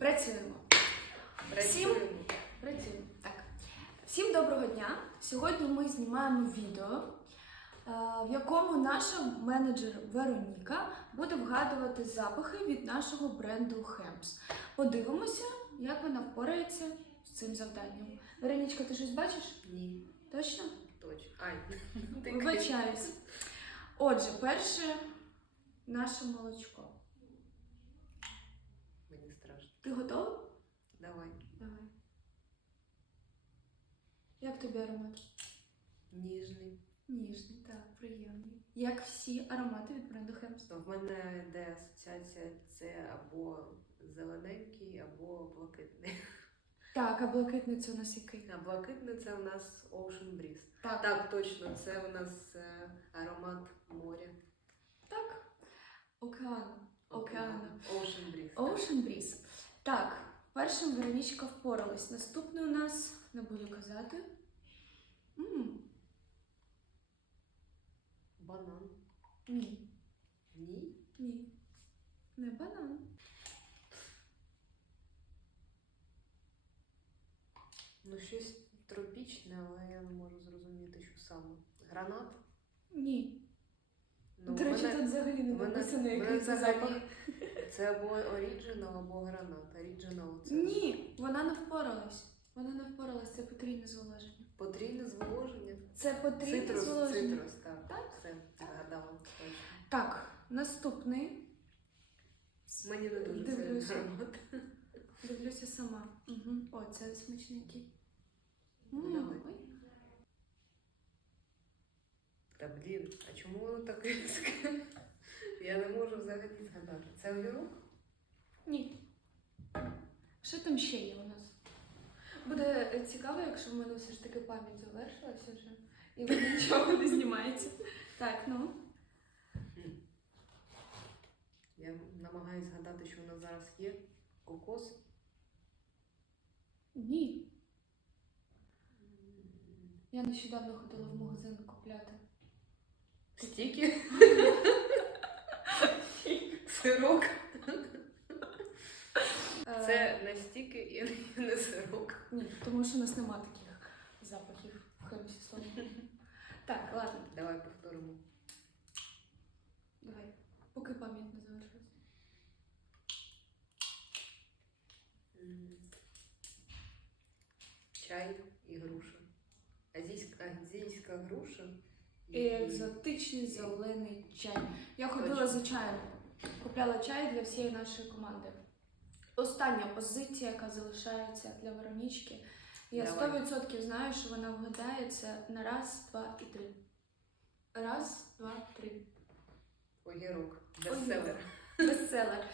Працюємо. Працюємо. Працюємо. Так. Всім доброго дня. Сьогодні ми знімаємо відео, е, в якому наша менеджер Вероніка буде вгадувати запахи від нашого бренду Хемс. Подивимося, як вона впорається з цим завданням. Веронічка, ти щось бачиш? Ні, Точно? точно. Ай, Вибачаюсь. Отже, перше наше молочко. Мені страшно. Ти готова? Давай. Давай. Як тобі аромат? Ніжний. Ніжний, так, приємний. Як всі аромати від бренду Хемс. В мене йде асоціація це або зелененький, або блакитний. Так, а блакитний це у нас який? А блакитний це у нас Ocean Breeze. Так. Так, точно, це у нас е, аромат моря. Так. Океан. Океану. Ocean Breeze. Ocean Breeze. Так, першим Веронічка впоралась. Наступний у нас, не буду казати. м Банан. ні, Ні. ні. Не банан. Ну, щось тропічне, але я не можу зрозуміти, що саме. Гранат? Ні. Ну, До речі, мене- тут взагалі не написано, який це запах. Це або оріджинал, або гранат. Оріджинал це Ні, вона не впоралась. Вона не впоралась, це потрійне зволоження. потрійне зволоження. Це потрійне Цитрус, зволоження. цитрус, так. Так? Все, згадала. Так, наступний. Мені не дуже Дивлюся. це. Дивлюся сама. Угу. О, це смачненький. М, Давай. ой. Та блін, а чому воно так різке? Я не можу взагалі згадати. Це огірок? Ні. Що там ще є у нас? Буде цікаво, якщо в мене все ж таки пам'ять завершилася вже і вже нічого не знімається. Так, ну. Я намагаюся згадати, що у нас зараз є. Кокос. Ні. Я нещодавно ходила в магазин купляти. Стіки. Сирок. Е, Це не стіки і не сирок. Ні, тому що у нас нема таких запахів в хемісі слово. Так, ладно, Давай повторимо. давай. Поки пам'ять не завершилась. М. Чай і груша. Азійська, азійська груша. І екзотичний зелений чай. Я ходила за чаєм. Купляла чай для всієї нашої команди. Остання позиція, яка залишається для Веронічки. Я Давай. 100% знаю, що вона вгадає це на раз, два і три. Раз, два, три. Огірок. Бестселер. Бестселер.